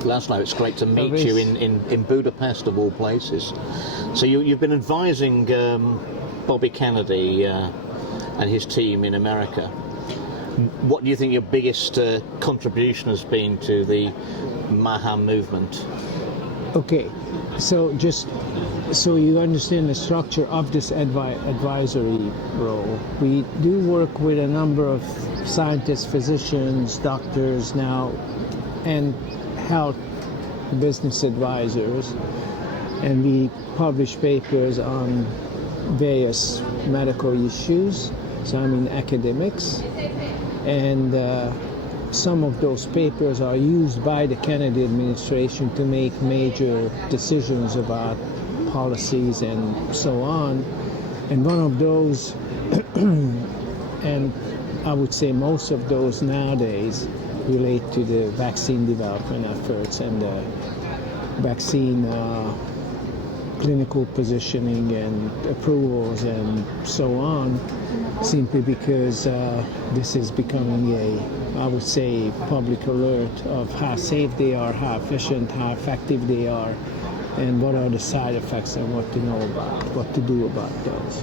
Laszlo, it's great to meet you in Budapest, of all places. So you've been advising Bobby Kennedy and his team in America. What do you think your biggest contribution has been to the MAHA movement? Okay, so just so you understand the structure of this advisory role, we do work with a number of scientists, physicians, doctors now, and health business advisors, and we publish papers on various medical issues. So I'm in academics, and some of those papers are used by the Kennedy administration to make major decisions about policies and so on. And one of those, and I would say most of those nowadays, relate to the vaccine development efforts and the vaccine clinical positioning and approvals and so on, simply because this is becoming I would say, public alert of how safe they are, how efficient, how effective they are, and what are the side effects and what to know about, what to do about those.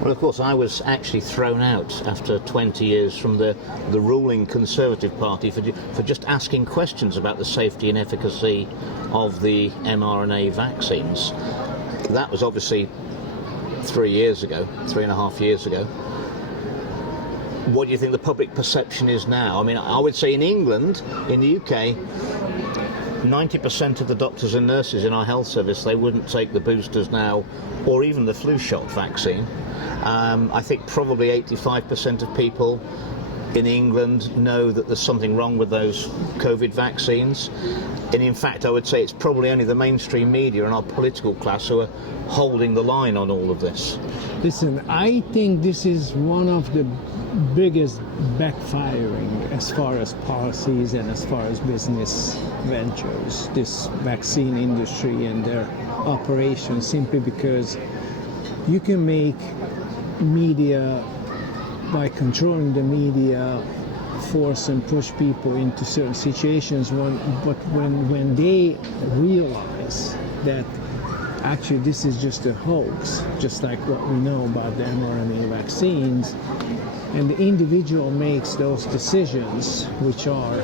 Well, of course, I was actually thrown out after 20 years from the ruling Conservative Party for just asking questions about the safety and efficacy of the mRNA vaccines. That was obviously 3.5 years ago. What do you think the public perception is now? I mean, I would say in England, in the UK, 90% of the doctors and nurses in our health service, they wouldn't take the boosters now, or even the flu shot vaccine. I think probably 85% of people in England know that there's something wrong with those COVID vaccines. And in fact, I would say it's probably only the mainstream media and our political class who are holding the line on all of this. Listen, I think this is one of the biggest backfiring as far as policies and as far as business ventures, this vaccine industry and their operations, simply because you can make media, by controlling the media, force and push people into certain situations, but when they realize that actually this is just a hoax, just like what we know about the mRNA vaccines, and the individual makes those decisions, which are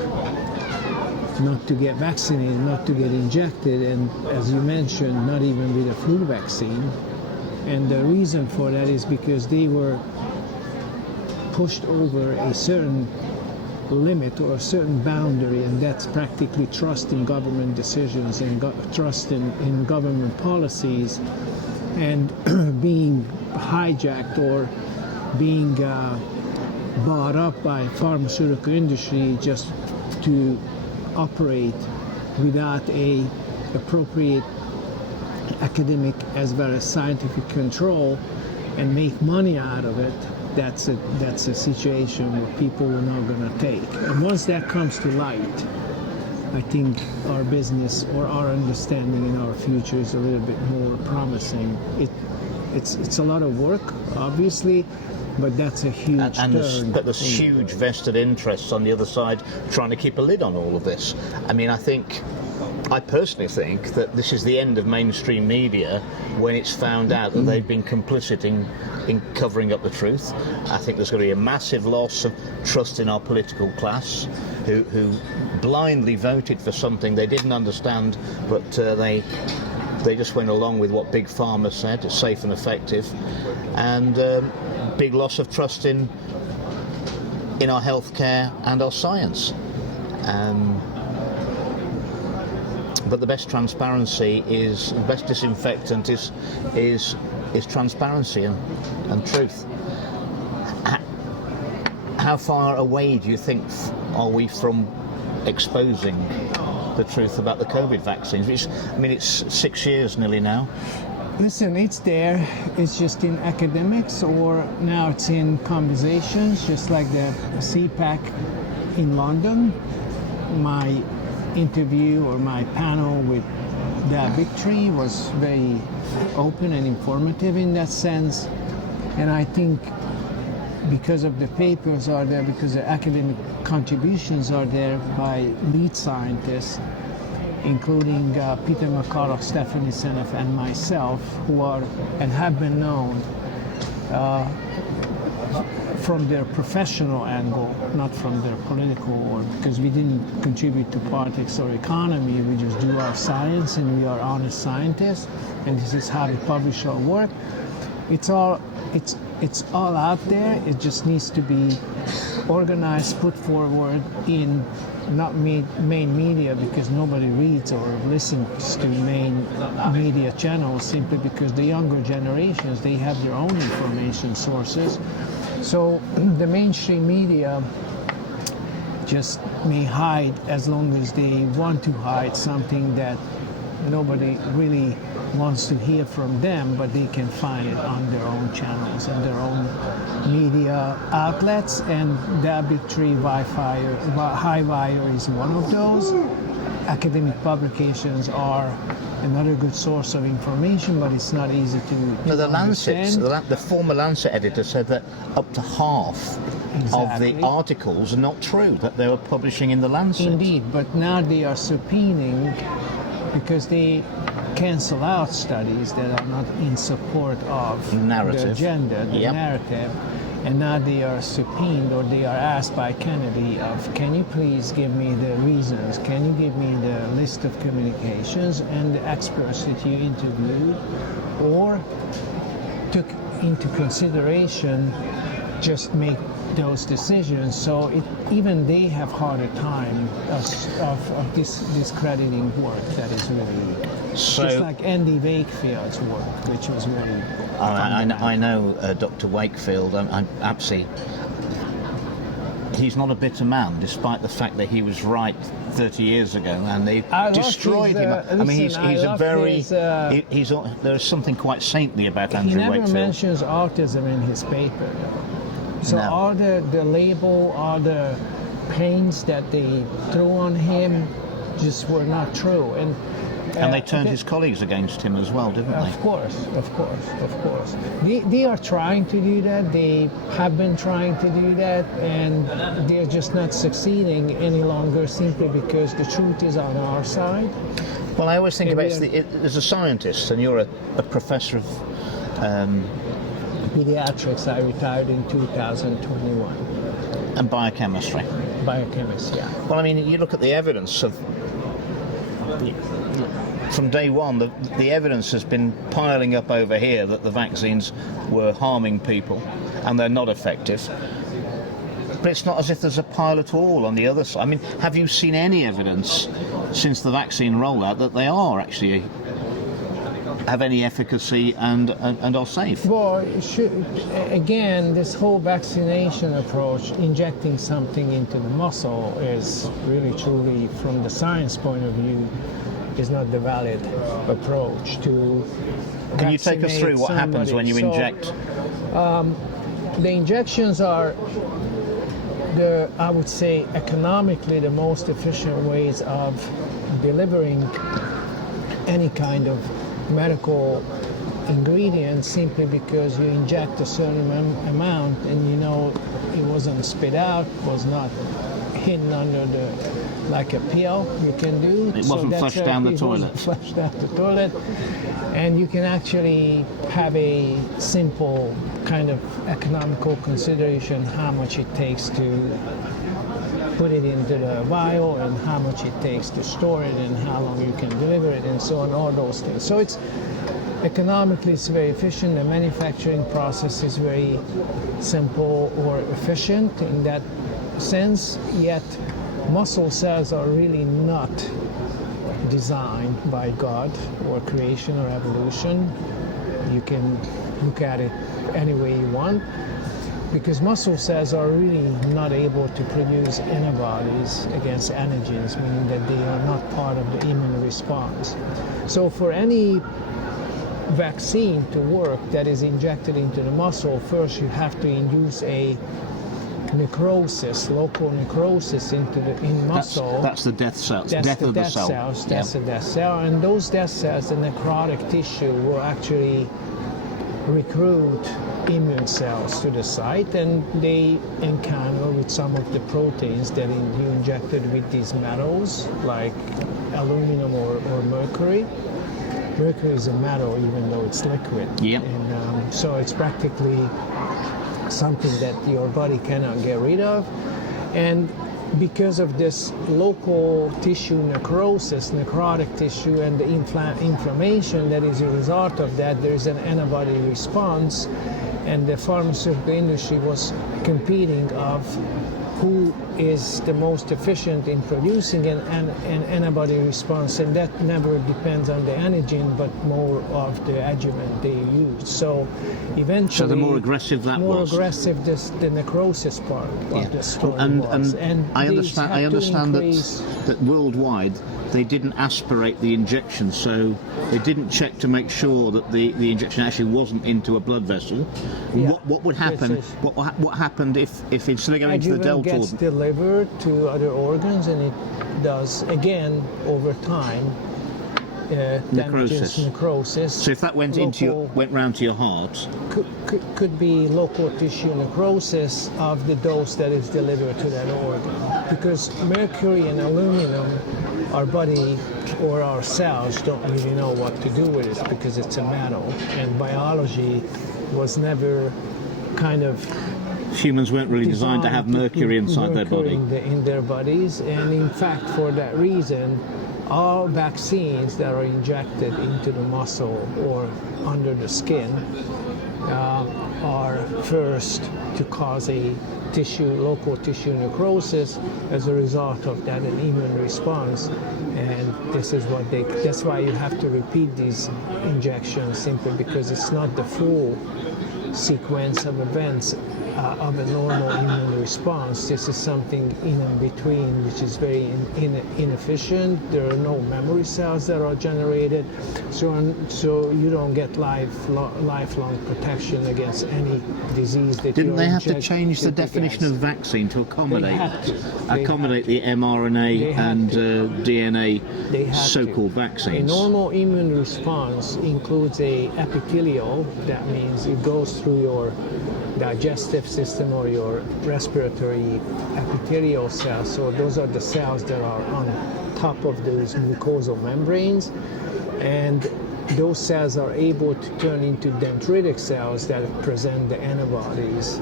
not to get vaccinated, not to get injected, and as you mentioned, not even with a flu vaccine. And the reason for that is because they were pushed over a certain limit or a certain boundary, and that's practically trust in government decisions and trust in government policies, and being hijacked or being bought up by pharmaceutical industry just to operate without a appropriate academic as well as scientific control and make money out of it. That's a situation where people are not going to take. And once that comes to light, I think our business or our understanding in our future is a little bit more promising. It's a lot of work, obviously, but that's a huge turn. There's huge vested interests on the other side trying to keep a lid on all of this. I mean, I personally think that this is the end of mainstream media when it's found out that they've been complicit in covering up the truth. I think there's going to be a massive loss of trust in our political class, who blindly voted for something they didn't understand, but they just went along with what Big Pharma said, it's safe and effective, and big loss of trust in our healthcare and our science. But the best transparency the best disinfectant is transparency and truth. How far away do you think are we from exposing the truth about the COVID vaccines? It's 6 years nearly now. Listen, it's there. It's just in academics, or now it's in conversations, just like the CPAC in London. My interview or my panel with that Victory was very open and informative in that sense, and I think because of the papers are there, because the academic contributions are there by lead scientists, including Peter McCulloch, Stephanie Seneff, and myself, who are and have been known from their professional angle, not from their political, or because we didn't contribute to politics or economy, we just do our science and we are honest scientists, and this is how we publish our work. It's all out there. It just needs to be organized, put forward in not main media, because nobody reads or listens to main media channels, simply because the younger generations, they have their own information sources. So the mainstream media just may hide, as long as they want to hide something that nobody really wants to hear from them, but they can find it on their own channels and their own media outlets, and the big three, Highwire is one of those. Academic publications are another good source of information, but it's not easy to No, the understand. Lancet, the former Lancet editor said that up to half of the articles are not true, that they were publishing in the Lancet. Indeed, but now they are subpoenaing, because they cancel out studies that are not in support of the agenda, the narrative, and now they are subpoenaed, or they are asked by Kennedy of, can you please give me the reasons, can you give me the list of communications and the experts that you interviewed or took into consideration, just make those decisions. So even they have harder time of discrediting work that is really just like Andy Wakefield's work, which was really I know Dr. Wakefield. I'm absolutely, he's not a bitter man, despite the fact that he was right 30 years ago and they destroyed him. I mean, he's a very there's something quite saintly about Andrew Wakefield. He never mentions autism in his paper, though. So all the label, all the pains that they threw on him just were not true. And they turned his colleagues against him as well, didn't they? Of course. They are trying to do that. They have been trying to do that, and they're just not succeeding any longer, simply because the truth is on our side. Well, I always think about as a scientist, and you're a professor of pediatrics. I retired in 2021. And biochemistry. Biochemistry, yeah. Well, I mean, you look at the evidence of from day one, the evidence has been piling up over here that the vaccines were harming people and they're not effective. But it's not as if there's a pile at all on the other side. I mean, have you seen any evidence since the vaccine rollout that they are actually have any efficacy and are safe? Well, again, this whole vaccination approach, injecting something into the muscle, is really truly, from the science point of view, is not the valid approach to Can you take us through what happens when you inject? The injections are, I would say, economically the most efficient ways of delivering any kind of medical ingredient, simply because you inject a certain amount and you know it wasn't spit out, was not hidden under the, like a pill you can do. It wasn't flushed down the toilet. Flushed down the toilet, and you can actually have a simple kind of economical consideration how much it takes to put it into the vial and how much it takes to store it and how long you can deliver it and so on, all those things. So it's economically, it's very efficient. The manufacturing process is very simple or efficient in that sense, yet muscle cells are really not designed by God or creation or evolution. You can look at it any way you want, because muscle cells are really not able to produce antibodies against antigens, meaning that they are not part of the immune response. So for any vaccine to work that is injected into the muscle, first you have to induce a necrosis, local necrosis in muscle. That's the death cells. That's death the of death the cell. cells. That's the death cell, and those death cells, the necrotic tissue, will actually recruit immune cells to the site, and they encounter with some of the proteins that you injected with these metals like aluminum or mercury. Mercury is a metal even though it's liquid. Yep. And so it's practically something that your body cannot get rid of. And because of this local tissue necrosis, necrotic tissue, and the inflammation that is a result of that, there is an antibody response, and the pharmaceutical industry was competing of who is the most efficient in producing an antibody response, and that never depends on the antigen, but more of the adjuvant they use. So eventually, so the more aggressive that was, aggressive the necrosis part of the story was. And I understand that worldwide they didn't aspirate the injection, so they didn't check to make sure that the injection actually wasn't into a blood vessel. Yeah. What would happen? What happened if instead of going to the deltoid, gets delivered to other organs, and it does again over time necrosis. So if that went round to your heart, could be local tissue necrosis of the dose that is delivered to that organ, because mercury and aluminum, our body or our cells don't really know what to do with it because it's a metal, and biology was never kind of humans weren't really designed to have mercury inside their body. In their bodies, and in fact, for that reason, all vaccines that are injected into the muscle or under the skin are first to cause a local tissue necrosis as a result of that, an immune response. And that's why you have to repeat these injections, simply because it's not the full sequence of events of a normal immune response. This is something in between, which is very inefficient. There are no memory cells that are generated, so you don't get lifelong protection against any disease that Didn't they have to change the definition of vaccine to accommodate the mRNA and DNA so-called vaccines? A normal immune response includes a epithelial. That means it goes through your digestive system or your respiratory epithelial cells. So those are the cells that are on top of those mucosal membranes, and those cells are able to turn into dendritic cells that present the antibodies,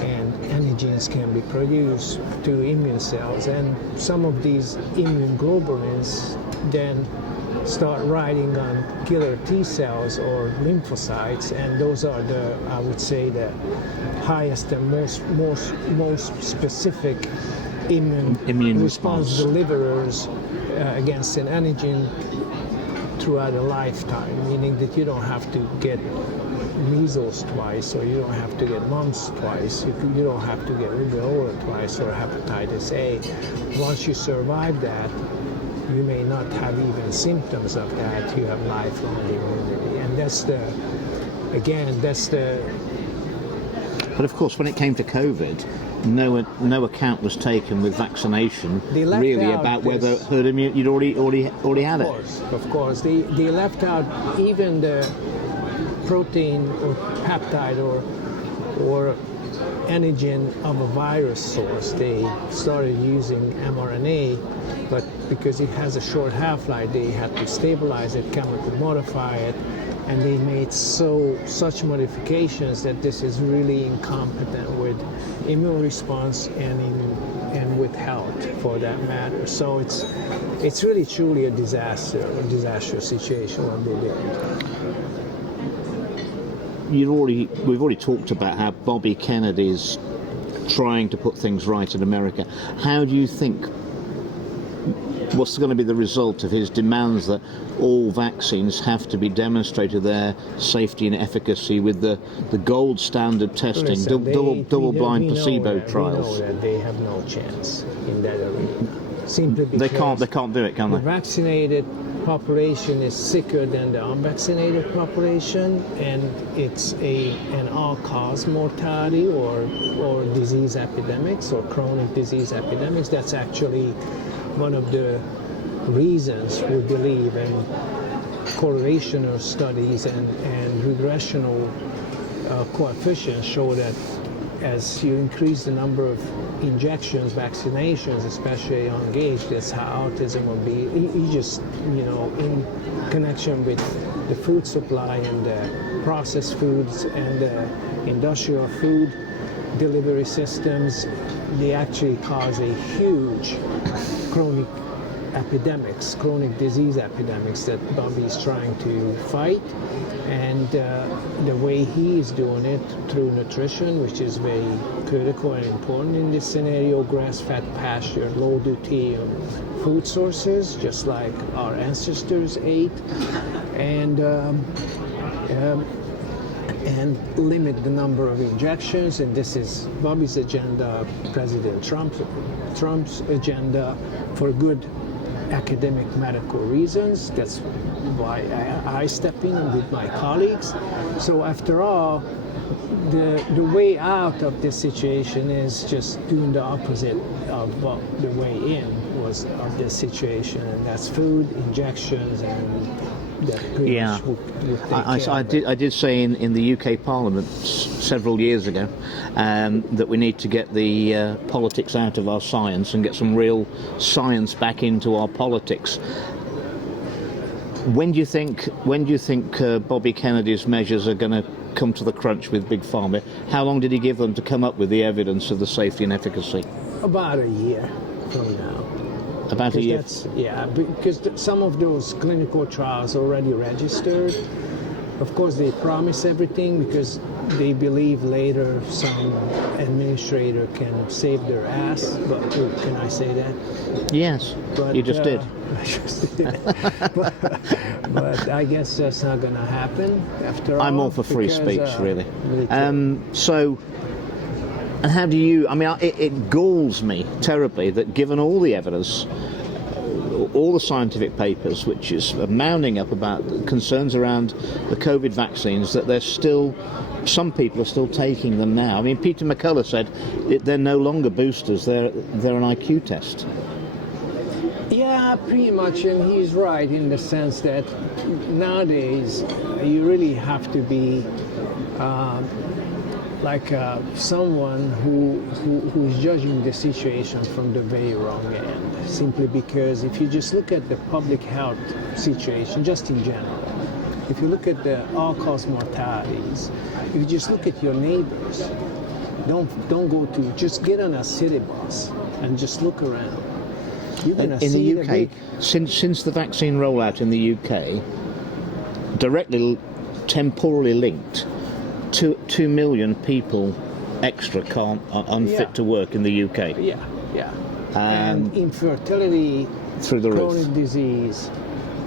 and antigens can be produced to immune cells, and some of these immune globulins then start riding on killer T cells or lymphocytes, and those are I would say, the highest and most specific immune response deliverers against an antigen throughout a lifetime, meaning that you don't have to get measles twice, or you don't have to get mumps twice, you don't have to get rubella twice, or hepatitis A. Once you survive that, you may not have even symptoms of that. You have lifelong immunity, and that's the. But of course, when it came to COVID, no account was taken with vaccination really about whether herd immunity you'd already had it. Of course, they left out even the protein or peptide or antigen of a virus source. They started using mRNA, but because it has a short half-life, they had to stabilize it, chemically modify it, and they made such modifications that this is really incompetent with immune response and with health, for that matter. So it's really truly a disastrous situation what they did. We've already talked about how Bobby Kennedy's trying to put things right in America. How do you think, what's going to be the result of his demands that all vaccines have to be demonstrated their safety and efficacy with the gold standard testing, double-blind placebo trials? We know that they have no chance in that arena. Simply because they can't do it, can they? The vaccinated population is sicker than the unvaccinated population, and it's an all-cause mortality or disease epidemics or chronic disease epidemics. That's actually one of the reasons we believe, and correlational studies and regressional coefficients show that as you increase the number of injections, vaccinations, especially young age, that's how autism will be. You just, in connection with the food supply and the processed foods and the industrial food delivery systems, they actually cause a huge chronic disease epidemics that Bobby is trying to fight. And the way he is doing it through nutrition, which is very critical and important in this scenario, grass-fed pasture, low deuterium food sources, just like our ancestors ate, and limit the number of injections. And this is Bobby's agenda, President Trump's agenda, for good academic medical reasons. That's why I step in with my colleagues. So after all, the way out of this situation is just doing the opposite of what the way in was of this situation, and that's food, injections, and that pretty much would take care I did say in the UK Parliament several years ago that we need to get the politics out of our science and get some real science back into our politics. When do you think Bobby Kennedy's measures are going to come to the crunch with Big Pharma? How long did he give them to come up with the evidence of the safety and efficacy? About a year from now. About a year? Because some of those clinical trials already registered. Of course, they promise everything because they believe later some administrator can save their ass. But can I say that? Yes, but, you just did. I just did. but I guess that's not going to happen after all. I'm all for free speech, really. So, and how do you, it galls me terribly that given all the evidence, all the scientific papers, which is mounting up about concerns around the COVID vaccines, that there's still, some people are still taking them now. I mean, Peter McCullough said they're no longer boosters, they're an IQ test. Yeah, pretty much, and he's right in the sense that nowadays you really have to be someone who is judging the situation from the very wrong end, simply because if you just look at the public health situation, just in general, if you look at the all-cause mortalities, if you just look at your neighbors, just get on a city bus and just look around. You're going to see in the UK, since the vaccine rollout in the UK, directly temporally linked, 2 million people extra are unfit to work in the UK. Yeah. And infertility, through the roof, chronic disease,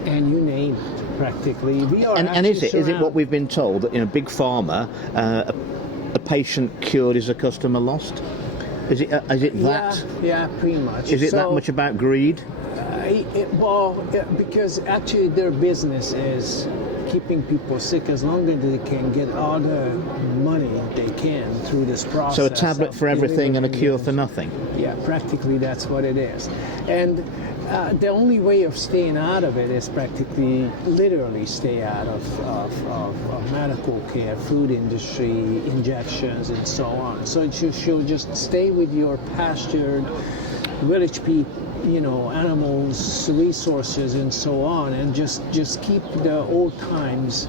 and you name it, practically. And is it what we've been told that in a big pharma, a patient cured is a customer lost? Is it that? Yeah, pretty much. Is it that much about greed? Because actually their business is keeping people sick as long as they can get all the money they can through this process. So a tablet for everything and a cure for nothing? Yeah, practically that's what it is. And the only way of staying out of it is practically literally stay out of medical care, food industry, injections, and so on. So she'll just stay with your pastured village people, animals, resources, and so on, and just keep the old times,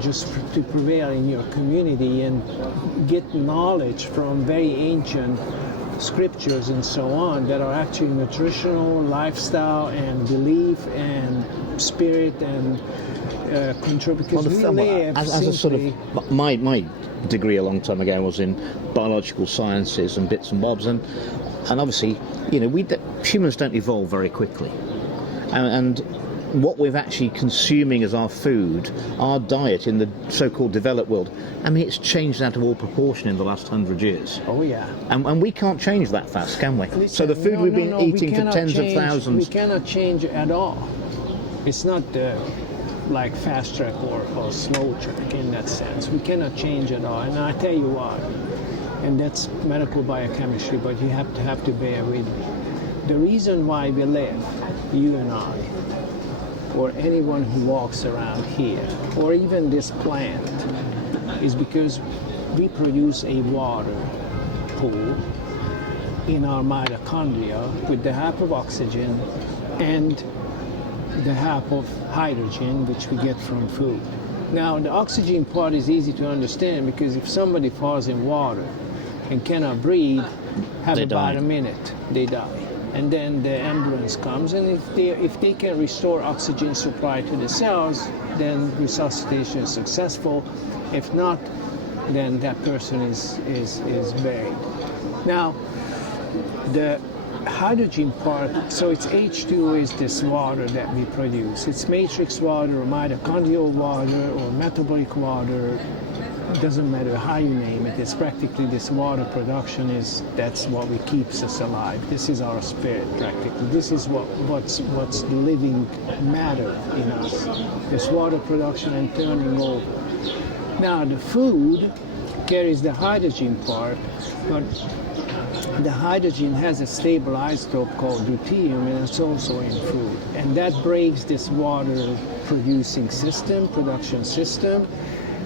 just to prevail in your community, and get knowledge from very ancient scriptures and so on that are actually nutritional, lifestyle, and belief, and spirit, and control. Because my degree a long time ago was in biological sciences and bits and bobs, and obviously, humans don't evolve very quickly, and what we're actually consuming as our food, our diet in the so-called developed world, it's changed out of all proportion in the last 100 years. Oh yeah. And we can't change that fast, can we? Listen, so the food we've been eating for tens of thousands. We cannot change at all. It's not like fast track or slow track in that sense. We cannot change at all. And I tell you why. And that's medical biochemistry, but you have to bear with me. The reason why we live, you and I, or anyone who walks around here, or even this plant, is because we produce a water pool in our mitochondria with the half of oxygen and the half of hydrogen, which we get from food. Now, the oxygen part is easy to understand because if somebody falls in water and cannot breathe, have They about die. a minute, they die. And then the ambulance comes, and if they can restore oxygen supply to the cells, then resuscitation is successful. If not, then that person is buried. Now, the hydrogen part, so it's H2O is this water that we produce. It's matrix water or mitochondrial water or metabolic water. It doesn't matter how you name it. It's practically this water production that's what keeps us alive. This is our spirit practically. This is what's living matter in us. This water production and turning over. Now the food carries the hydrogen part, but the hydrogen has a stable isotope called deuterium, and it's also in food. And that breaks this water production system.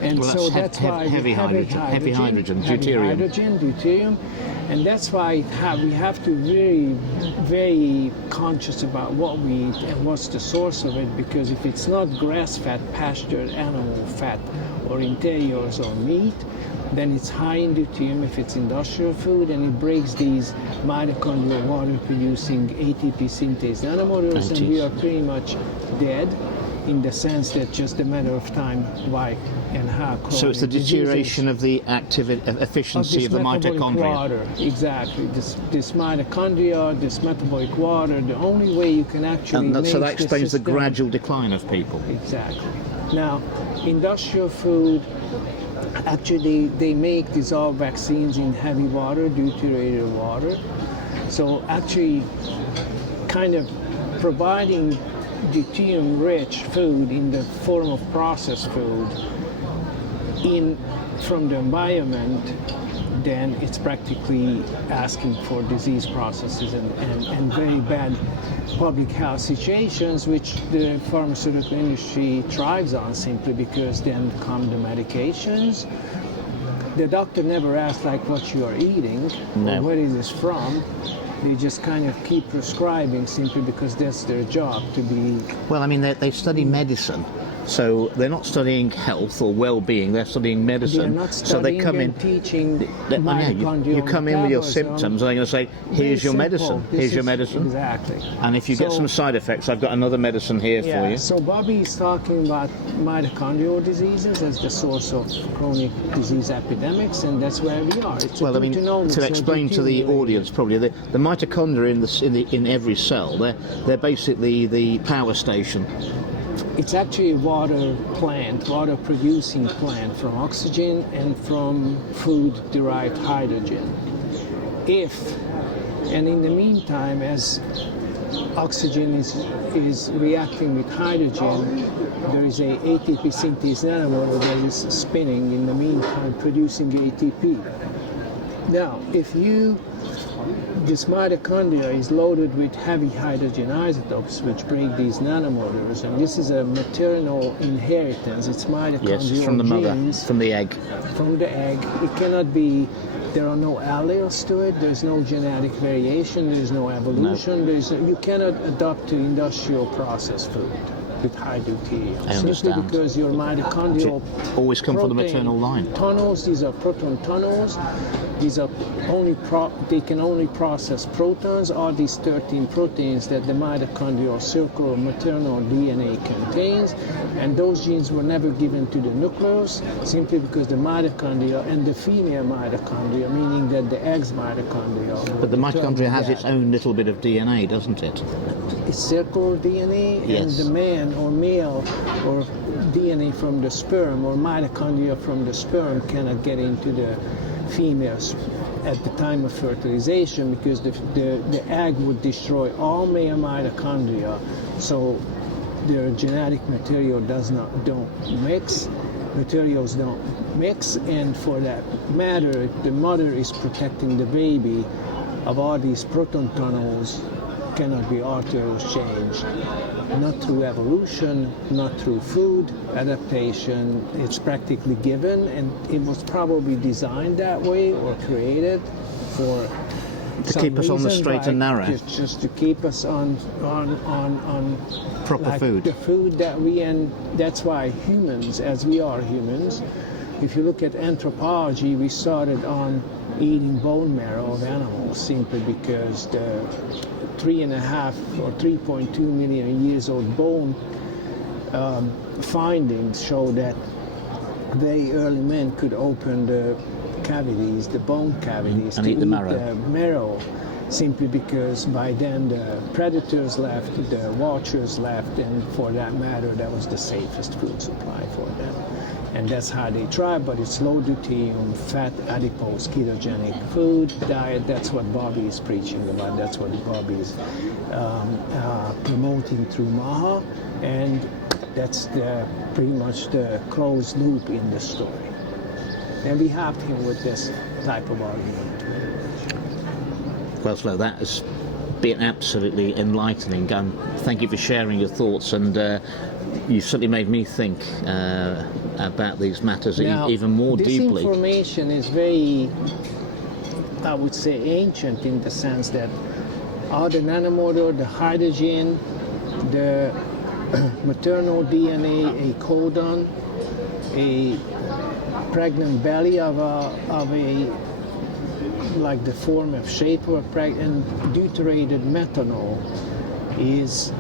And Well, so that's that's why heavy hydrogen, deuterium. And that's why we have to be very conscious about what we eat and what's the source of it, because if it's not grass fat, pastured animal fat, or interiors or meat, then it's high in deuterium if it's industrial food, and it breaks these mitochondrial water producing ATP synthase nanomodules, and we are pretty much dead, in the sense that just a matter of time why and how. So it's the deterioration of the efficiency of the mitochondria. Water. Exactly. This mitochondria, this metabolic water, the only way you can actually And make so that explains the system, gradual decline of people. Exactly. Now, industrial food, actually they make dissolved vaccines in heavy water, deuterated water. So actually kind of providing deuterium-rich food in the form of processed food from the environment, then it's practically asking for disease processes and very bad public health situations, which the pharmaceutical industry thrives on, simply because then come the medications. The doctor never asks like what you are eating or where it is from. They just kind of keep prescribing simply because that's their job to be. Well, I mean, they study medicine, so they're not studying health or well-being. They're studying medicine. They're not so they come in. Teaching You come in with your symptoms, and they're going to say, "Here's your medicine. Here's your medicine." Exactly. And if you get some side effects, I've got another medicine here for you. So Bobby is talking about mitochondrial diseases as the source of chronic disease epidemics, and that's where we are. It's Well, I mean, to explain to the audience, probably the mitochondria in every cell, they're basically the power station. It's actually a water producing plant from oxygen and from food-derived hydrogen. And in the meantime, as oxygen is reacting with hydrogen, there is a ATP synthase nanomodule that is spinning in the meantime, producing ATP. Now, this mitochondria is loaded with heavy hydrogen isotopes, which break these nanomodules, and this is a maternal inheritance. It's mitochondrial Yes, it's from the mother, genes, from the egg. From the egg. It cannot be. There are no alleles to it. There's no genetic variation. There's no evolution. You cannot adapt to industrial processed food with high deuterium. I understand. Simply because your mitochondrial always come from the maternal line. Tunnels. These are proton tunnels. These are they can only process protons, or these 13 proteins that the mitochondrial circle or maternal DNA contains, and those genes were never given to the nucleus, simply because the mitochondria and the female mitochondria, meaning that the egg's mitochondria. But the mitochondria has its own little bit of DNA, doesn't it? It's circular DNA, and the man or male or DNA from the sperm or mitochondria from the sperm cannot get into the females at the time of fertilization, because the egg would destroy all male mitochondria, so their genetic material materials don't mix, and for that matter, the mother is protecting the baby of all these proton tunnels cannot be altered or changed. Not through evolution, not through food adaptation. It's practically given, and it was probably designed that way or created for to keep us on the straight and narrow. Just to keep us on proper like food. The food that we, and that's why humans, as we are humans, if you look at anthropology, we started on eating bone marrow of animals simply because the 3.5 or 3.2 million years old bone findings show that very early men could open the cavities, the bone cavities, and to eat the marrow. Simply because by then the predators left, the watchers left, and for that matter, that was the safest food supply for them. And that's how they try, but it's low deuterium, fat, adipose, ketogenic food diet. That's what Bobby is preaching about. That's what Bobby is promoting through Maha. And that's pretty much the closed loop in the story. And we helped him with this type of argument. Well, Flo, that has been absolutely enlightening. Thank you for sharing your thoughts, and you certainly made me think about these matters even more deeply. This information is very, I would say, ancient in the sense that all the nanomotor, the hydrogen, the maternal DNA, a codon, a pregnant belly of a like the form of shape of a pregnant, deuterated methanol is,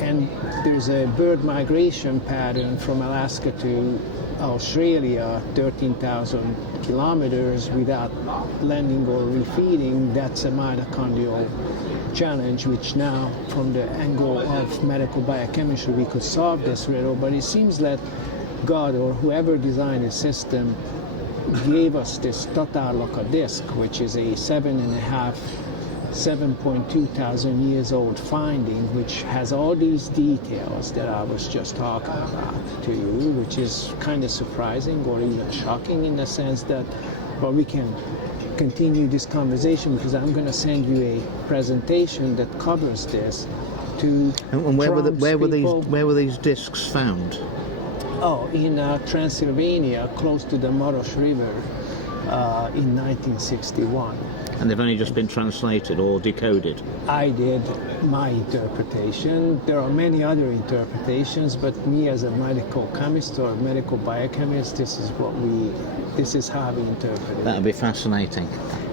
and there's a bird migration pattern from Alaska to Australia, 13,000 kilometers without landing or refeeding. That's a mitochondrial challenge, which now from the angle of medical biochemistry we could solve this riddle, but it seems that God or whoever designed the system gave us this Tatarloka disk, which is a 7.2 thousand years old finding, which has all these details that I was just talking about to you, which is kind of surprising or even shocking in the sense that, well, we can continue this conversation because I'm going to send you a presentation that covers this to and where were these discs found? Oh, in Transylvania, close to the Moros River, in 1961. And they've only just been translated or decoded? I did my interpretation. There are many other interpretations, but me as a medical chemist or medical biochemist, this is how we interpret it. That would be fascinating.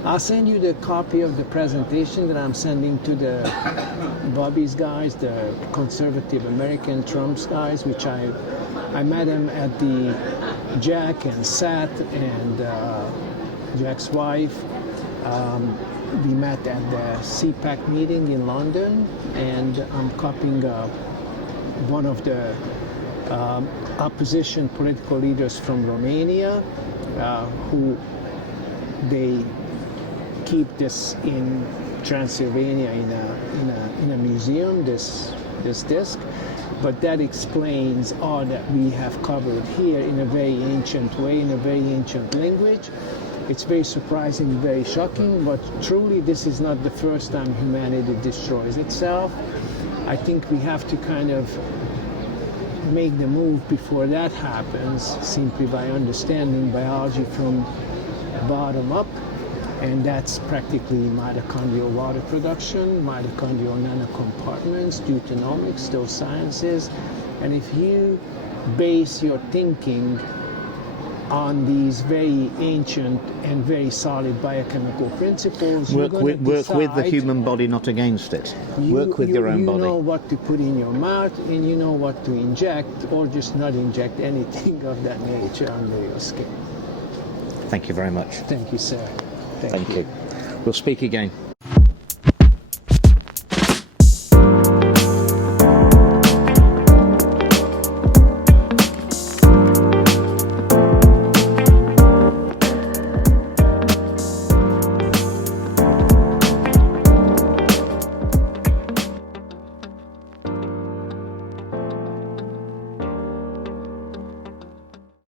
I'll send you the copy of the presentation that I'm sending to the Bobby's guys, the conservative American Trump's guys, which I met them at the Jack and Sat and Jack's wife. We met at the CPAC meeting in London, and I'm copying one of the opposition political leaders from Romania, who they keep this in Transylvania in a museum, this disc. But that explains all that we have covered here in a very ancient way, in a very ancient language. It's very surprising, very shocking, but truly this is not the first time humanity destroys itself. I think we have to kind of make the move before that happens, simply by understanding biology from bottom up. And that's practically mitochondrial water production, mitochondrial nanocompartments, deuteronomics, those sciences. And if you base your thinking on these very ancient and very solid biochemical principles, work with the human body, not against it. Work with your own body. You know what to put in your mouth, and you know what to inject, or just not inject anything of that nature under your skin. Thank you very much. Thank you, sir. Thank you. We'll speak again.